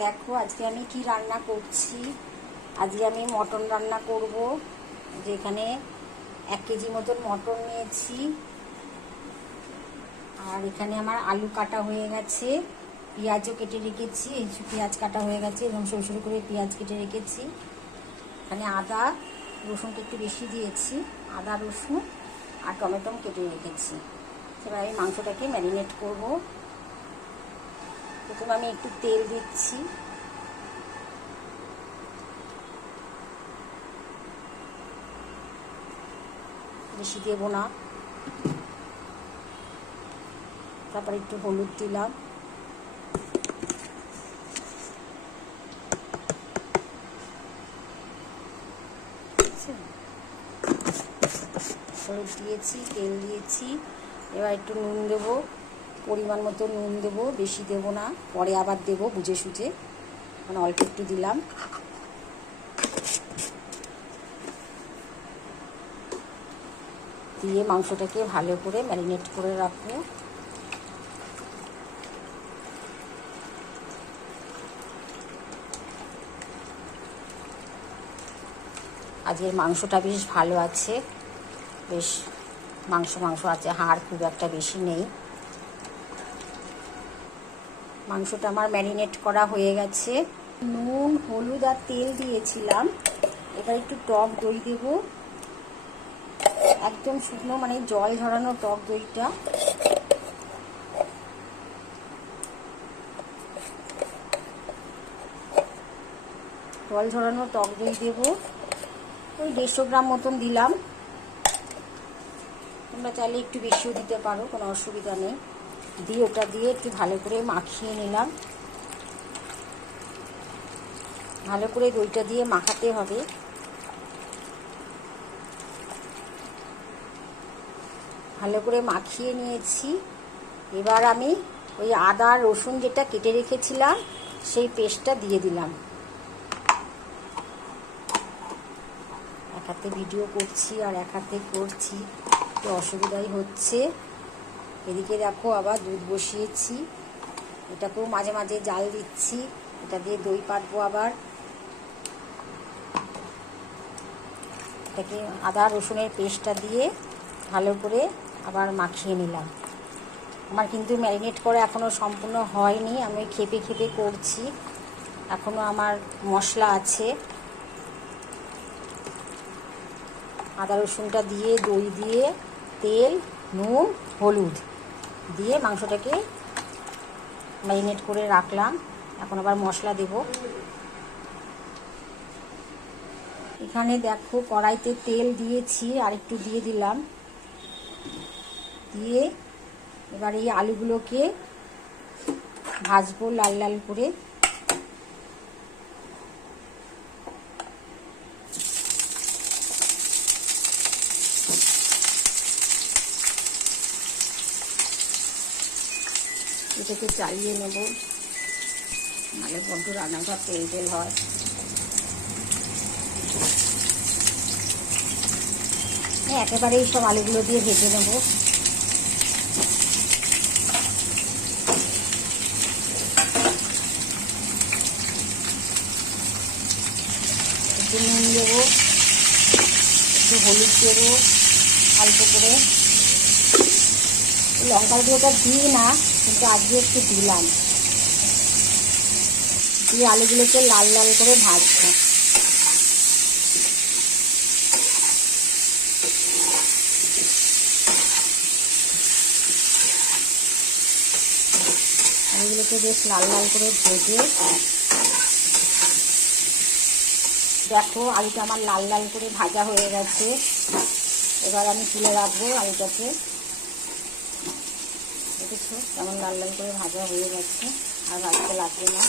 দেখো আজকে আমি কি রান্না করছি। আজকে আমি মটন রান্না করব। যেখানে 1 কেজি মতন মটন নিয়েছি, আর এখানে আমার আলু কাটা হয়ে গেছে, পেঁয়াজও কেটে রেখেছি। এই পেঁয়াজ কাটা হয়ে গেছে এবং সরু সরু করে পেঁয়াজ কেটে রেখেছি। এখানে আদা রসুনটা একটু বেশি দিয়েছি, আদা রসুন আর টমেটো কেটে রেখেছি। এবার আমি মাংসটাকে ম্যারিনেট করব। প্রথমে আমি একটু তেল দিচ্ছি, বেশি দেব না। তারপর একটু হলুদ দিলাম, হলুদ দিয়েছি, তেল দিয়েছি। এবার একটু নুন দেবো, পরিমাণ মতো নুন দেবো, বেশি দেবো না, পরে আবার দেবো বুঝে সুঝে, মানে অল্প একটু দিলাম। দিয়ে মাংসটাকে ভালো করে ম্যারিনেট করে রাখবো। আজকের মাংসটা বেশ ভালো আছে, বেশ মাংস আছে, হাড় খুব একটা বেশি নেই। মাংসটা আমার ম্যারিনেট করা হয়ে গেছে। নুন হলুদ আর তেল দিয়েছিলাম। এবার একটু টক দই দেবো, একদম শুকনো, মানে জল ঝরানো টক দইটা। জল ঝরানো টক দই দেবো, ওই 150 গ্রাম মতন দিলাম। তোমরা চাইলে একটু বেশিও দিতে পারো, কোনো অসুবিধা নেই। দিয়ে ওটা দিয়ে একটু ভালো করে মাখিয়ে নিলাম। ভালো করে দইটা দিয়ে মাখাতে হবে। ভালো করে মাখিয়ে নিয়েছি। এবার আমি ওই আদা রসুন যেটা কেটে রেখেছিলাম সেই পেস্টটা দিয়ে দিলাম। এক হাতে ভিডিও করছি আর এক হাতে করছি, একটু অসুবিধাই হচ্ছে। এদিকে দেখো আবার দুধ বসিয়েছি, এটাকেও মাঝে মাঝে জাল দিচ্ছি। এটা দিয়ে দই পাতবো আবার। এটাকে আদা রসুনের পেস্টটা দিয়ে ভালো করে আবার মাখিয়ে নিলাম। আমার কিন্তু ম্যারিনেট করা এখনও সম্পূর্ণ হয়নি, আমি খেপে খেপে করছি, এখনও আমার মশলা আছে। আদা রসুনটা দিয়ে দই দিয়ে তেল নুন হলুদ দিয়ে মাংসটাকে ম্যারিনেট করে রাখলাম। এখন আবার মশলা দেব। এখানে দেখো কড়াইতে তেল দিয়েছি, আর একটু দিয়ে দিলাম। দিয়ে এবার এই আলুগুলোকে ভাজবো লাল লাল করে। এটাকে চালিয়ে নেব, নাহলে বড্ড রান্নাঘর তেল তেল হয়। একেবারে এই সব আলুগুলো দিয়ে ভেজে নেব। একটু নুন দেবো, একটু হলুদ দেবো অল্প করে। লঙ্কার গুঁড়োটা দিই না, কিন্তু আজকে একটু দিলাম। দিয়ে আলুগুলোকে লাল লাল করে ভাজবো। আলুগুলোকে বেশ লাল লাল করে ভেজে, দেখো আলুটা আমার লাল লাল করে ভাজা হয়ে গেছে। এবার আমি তুলে রাখবো আলুটাকে। দেখেছো কেমন লাল লাল করে ভাজা হয়ে গেছে, আর ভাজতে লাগবে না।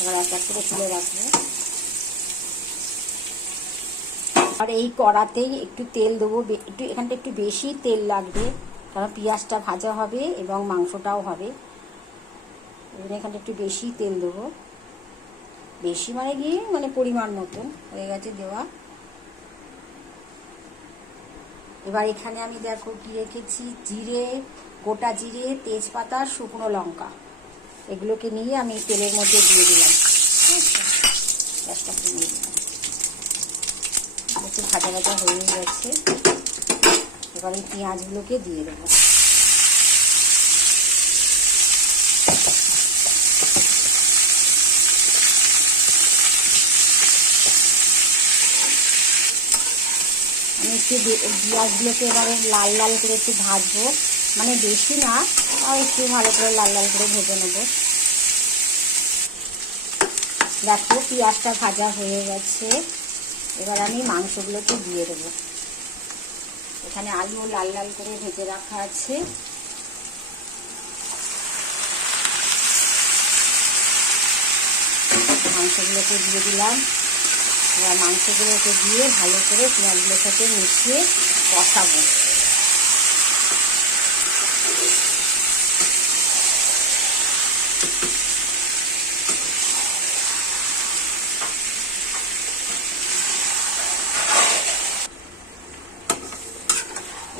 এবার এক এক করে তুলে রাখবো। আর এই কড়াতেই একটু তেল দেবো, একটু এখানটা একটু বেশি তেল লাগবে, কারণ পেঁয়াজটা ভাজা হবে এবং মাংসটাও হবে। এখানটা একটু বেশি তেল দেবো, বেশি মানে গিয়ে মানে পরিমাণ মতন হয়ে গেছে দেওয়া। এবার এখানে আমি দেখো কি রেখেছি, জিরে, গোটা জিরে, তেজপাতা, শুকনো লঙ্কা, এগুলোকে নিয়ে আমি তেলের মধ্যে দিয়ে দিলাম। গ্যাসটা কমিয়ে দিলাম। একটু ভাজা ভাজা হয়ে গেছে, এবার এই পেঁয়াজগুলোকে দিয়ে দেবো। আমি একটু পেঁয়াজগুলোকে এবারে লাল লাল করে একটু ভাজবো, মানে বেশি না, আর একটু ভালো করে লাল লাল করে ভেজে নেবো। দেখো পেঁয়াজটা ভাজা হয়ে গেছে, এবার আমি মাংসগুলোকে দিয়ে দেবো। এখানে আলুও লাল লাল করে ভেজে রাখা আছে। মাংসগুলোকে দিয়ে দিলাম। এবার মাংসগুলোকে দিয়ে ভালো করে পেঁয়াজগুলোর সাথে মিশিয়ে কষাবো।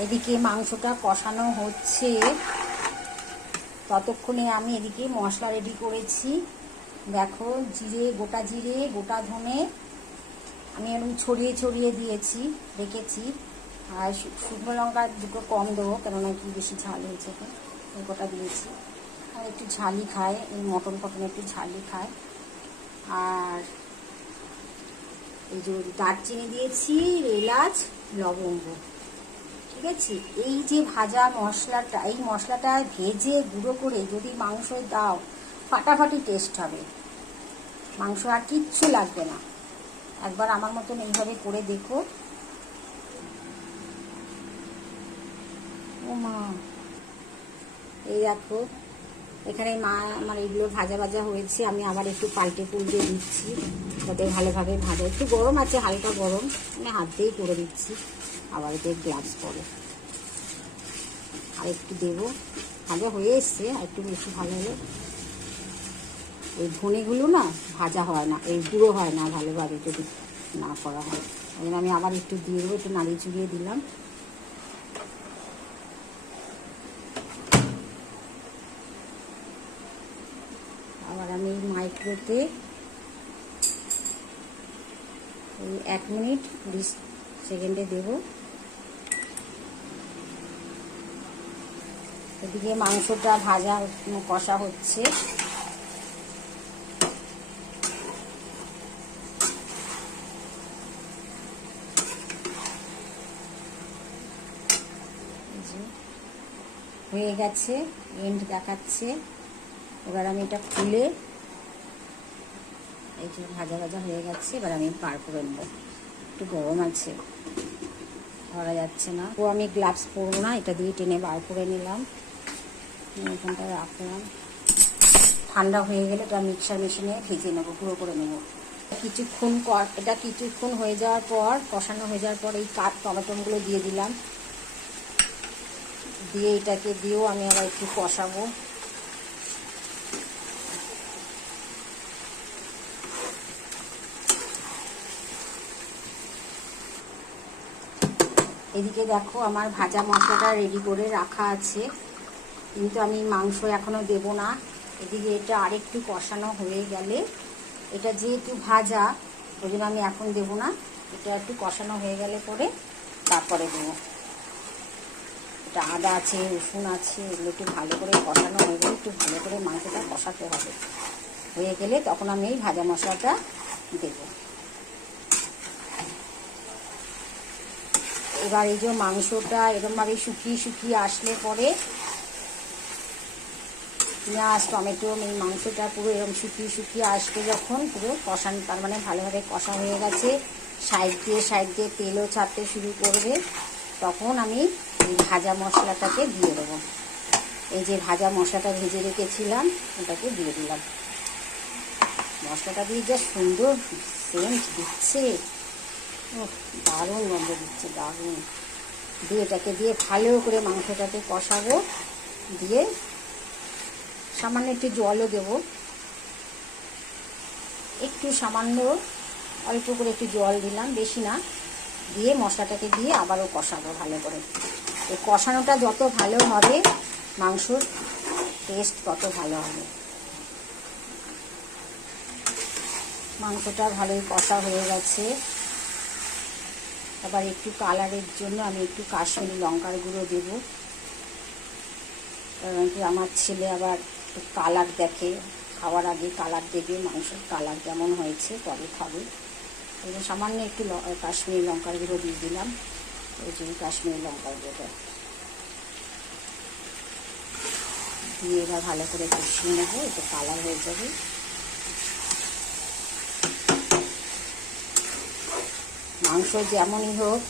এদিকে মাংসটা কষানো হচ্ছে, ততক্ষণে আমি এদিকে মশলা রেডি করেছি। দেখো গোটা জিরে গোটা ধনে আমি এরকম ছড়িয়ে ছড়িয়ে দিয়েছি, রেখেছি। আর শুকনো লঙ্কা দুটো কম দেবো, কেননা একটু বেশি ঝাল হয়েছে, গোটা দিয়েছি। আর একটু ঝালই খায়, এই মটন একটু ঝালই খায়। আর এই যে দারচিনি দিয়েছি, এলাচ, লবঙ্গ, ঠিক আছে। এই যে ভাজা মশলাটা, এই মশলাটা ভেজে গুঁড়ো করে যদি মাংস দাও, ফাটাফাটি টেস্ট হবে। মাংস আর কিচ্ছু লাগবে না। একবার আমার মতন এইভাবে করে দেখো। ও মা, এই দেখো এখানে মা আমার এগুলো ভাজা ভাজা হয়েছে, আমি আবার একটু পাল্টে পুল্টে দিচ্ছি যাতে ভালোভাবে ভাজা। একটু গরম আছে, হালকা গরম, আমি হাত দিয়েই করে দিচ্ছি। আবার এতে গ্লাভস পরে আর একটু দেবো। ভাজা হয়ে এসছে, আর একটু বেশি ভালো হলে। এই ধনেগুলো না ভাজা হয় না, এই গুঁড়ো হয় না ভালোভাবে যদি না করা হয়। ওই জন্য আমি আবার একটু দিয়ে দেবো, একটু নাড়িয়ে চুড়িয়ে দিলাম। আবার আমি মাইক্রোতে ওই 1 মিনিট 20 সেকেন্ডে দেবো। এদিকে মাংসটা ভাজা কষা হচ্ছে। হয়ে গেছে, এন্ড দেখাচ্ছে। এবার আমি এটা খুলে, এই যে ভাজা ভাজা হয়ে গেছে, এবার আমি বার করে নেব। একটু গরম আছে, ধরা যাচ্ছে না। তো আমি গ্লাভস পরবো না, এটা দিয়ে টেনে বার করে নিলাম, এখানটা রাখলাম। ঠান্ডা হয়ে গেলে এটা মিক্সার মেশিনে ভেজে নেবো, গুঁড়ো করে নেবো। এটা কিছুক্ষণ হয়ে যাওয়ার পর, কষানো হয়ে যাওয়ার পর এই টমেটোগুলো দিয়ে দিলাম। দিয়ে এটাকে দিয়েও আমি আবার একটু কষাবো। এদিকে দেখো আমার ভাজা মশলাটা রেডি করে রাখা আছে, কিন্তু আমি মাংস এখনো দেব না। এদিকে এটা আরেকটু কষানো হয়ে গেলে, এটা যেহেতু ভাজা ওই জন্য আমি এখন দেব না, এটা একটু কষানো হয়ে গেলে পরে তারপরে দেবো। এটা আদা আছে, রসুন আছে, এগুলো একটু ভালো করে কষানো হয়ে গেলে, একটু ভালো করে মাংসটা কষাতে হবে। হয়ে গেলে তখন আমি এই ভাজা মশলাটা দেব। এবার এই যে মাংসটা এরকমভাবে শুকিয়ে শুকিয়ে আসলে পরে পেঁয়াজ টমেটো, এই মাংসটা পুরো এরকম শুকিয়ে শুকিয়ে আসবে যখন, পুরো কষানো, তার মানে ভালোভাবে কষা হয়ে গেছে, সাইড দিয়ে তেলও ছাড়তে শুরু করবে, তখন আমি এই ভাজা মশলাটাকে দিয়ে দেবো। এই যে ভাজা মশলাটা ভেজে রেখেছিলাম ওটাকে দিয়ে দিলাম। মশলাটা দিয়ে যা সুন্দর সেন্ট দিচ্ছে, দারুণ গন্ধ দিচ্ছে, দারুণ। দিয়ে এটাকে দিয়ে ভালো করে মাংসটাকে কষাবো। দিয়ে সামান্য একটু জলও দেবো, একটু সামান্য অল্প করে একটু জল দিলাম, বেশি না। দিয়ে মশলাটাকে দিয়ে আবারও কষাবো ভালো করে। এই কষানোটা যত ভালো হবে মাংসর টেস্ট তত ভালো হবে। মাংসটা ভালোই কষা হয়ে গেছে। আবার একটু কালারের জন্য আমি একটু কাশ্মীরি লঙ্কার গুঁড়ো দেব, কারণ কি আমার ছেলে আবার কালার দেখে, খাওয়ার আগে কালার দেবে, মাংসের কালার কেমন হয়েছে পরে খাবে। এই সামান্য একটু কাশ্মীরি লঙ্কার গুঁড়ো দিয়ে দিলাম, ওই জন্য কাশ্মীরি লঙ্কার গুঁড়ো দিয়ে এবার ভালো করে কষিয়ে নেবো, একটু কালার হয়ে যাবে। মাংস যেমনই হোক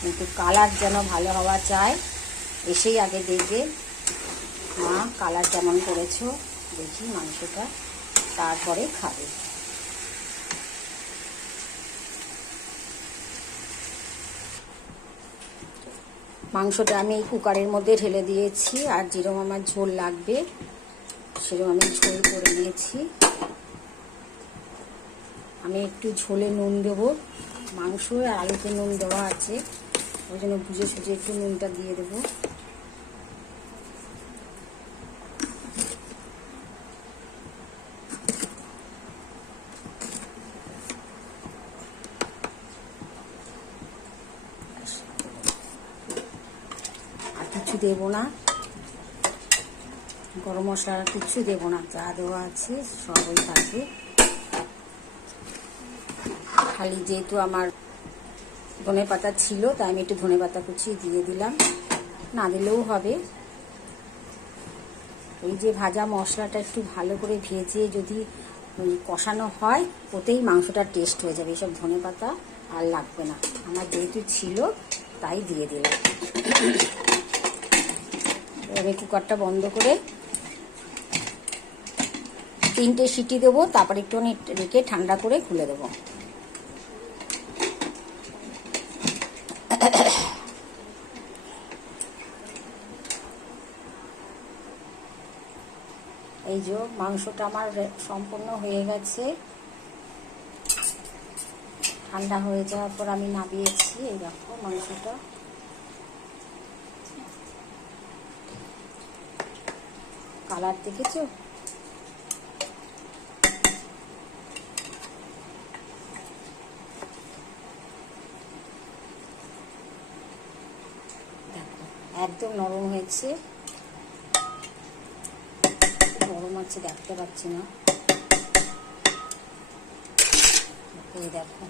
কিন্তু কালার যেন ভালো হওয়া চাই। এসেই আগে দেখবে মা কালার কেমন করেছো দেখি মাংসটা, তারপরে খাবে। মাংসটা আমি এই কুকারের মধ্যে ঢেলে দিয়েছি, আর যেরকম আমার ঝোল লাগবে সেরকম আমি ঝোল করে নিয়েছি। আমি একটু ঝোলে নুন দেবো, মাংস আর আলুতে নুন দেওয়া আছে, ওই জন্য বুঝে সুঝে একটু নুনটা দিয়ে দেবো। আর কিছু দেবো না, গরম মশলা আর কিছু দেবো না, যা দেওয়া আছে সবই থাকবে। খালি যেহেতু আমার ধনে পাতা ছিল তাই আমি একটু ধনে পাতা কুচি দিয়ে দিলাম, না দিলেও হবে। এই যে ভাজা মশলাটা একটু ভালো করে ভেজে যদি কষানো হয় ওতেই মাংসটার টেস্ট হয়ে যাবে, এসব ধনে পাতা আর লাগবে না। আমার যেহেতু ছিল তাই দিয়ে দিলাম। আমি কুকারটা বন্ধ করে 3টে সিটি দেবো, তারপর একটু রেখে ঠান্ডা করে খুলে দেবো। এই যে মাংসটা আমার সম্পূর্ণ হয়ে গেছে, ঠান্ডা হয়ে যাওয়ার পর আমি নামিয়েছি। এই দেখো মাংসটা কালার দেখেছো, দেখো একদম নরম হয়েছে, নরম আছে দেখতে পাচ্ছি না, এই দেখো।